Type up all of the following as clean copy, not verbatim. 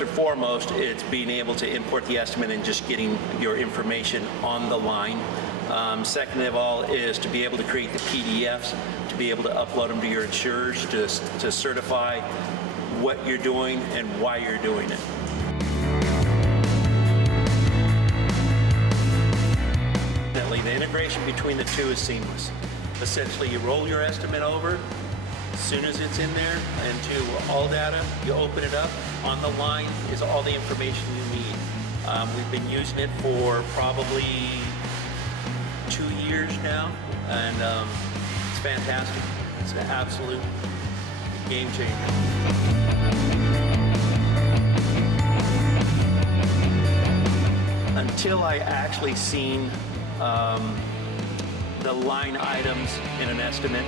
First and foremost, it's being able to import the estimate and just getting your information on the line. Second of all is to be able to create the PDFs, to be able to upload them to your insurers to certify what you're doing and why you're doing it. The integration between the two is seamless. Essentially, you roll your estimate over. As soon as it's in there into ALLDATA, you open it up. On the line is all the information you need. We've been using it for probably 2 years now, and it's fantastic. It's an absolute game changer. Until I actually seen the line items in an estimate,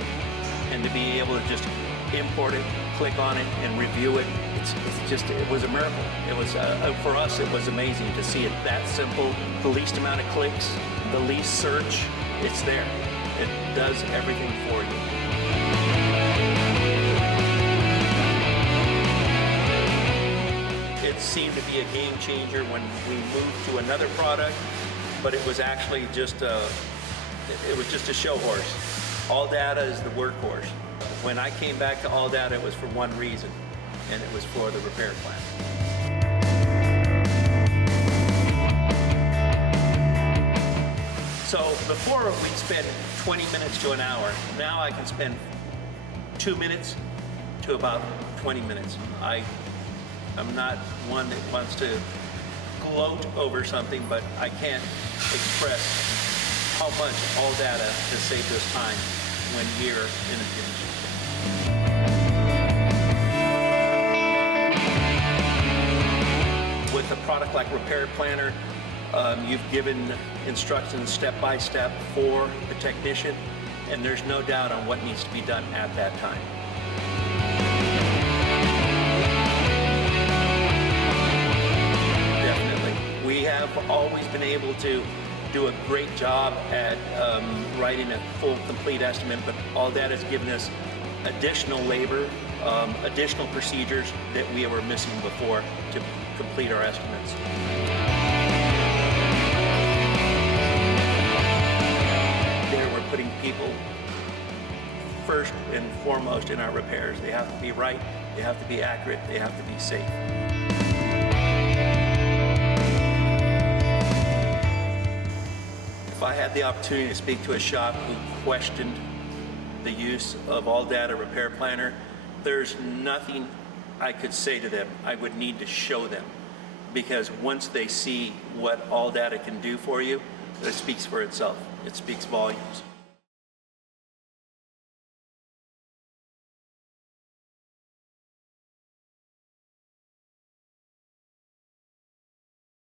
and to be able to just import it, click on it, and review it, it was a miracle. It was, for us, it was amazing to see it that simple. The least amount of clicks, the least search, it's there. It does everything for you. It seemed to be a game changer when we moved to another product, but it was actually just a show horse. ALLDATA is the workhorse. When I came back to ALLDATA, it was for one reason, and it was for the repair plan. So before we'd spend 20 minutes to an hour. Now I can spend 2 minutes to about 20 minutes. I'm not one that wants to gloat over something, but I can't express how much ALLDATA has saved us time when we're in a pinch. With a product like Repair Planner, you've given instructions step by step for the technician, and there's no doubt on what needs to be done at that time. Definitely. We have always been able to do a great job at writing a full, complete estimate, but ALLDATA has given us additional labor, additional procedures that we were missing before to complete our estimates. There we're putting people first and foremost in our repairs. They have to be right, they have to be accurate, they have to be safe. If I had the opportunity to speak to a shop who questioned the use of ALLDATA Repair Planner, there's nothing I could say to them. I would need to show them, because once they see what ALLDATA can do for you, it speaks for itself. It speaks volumes.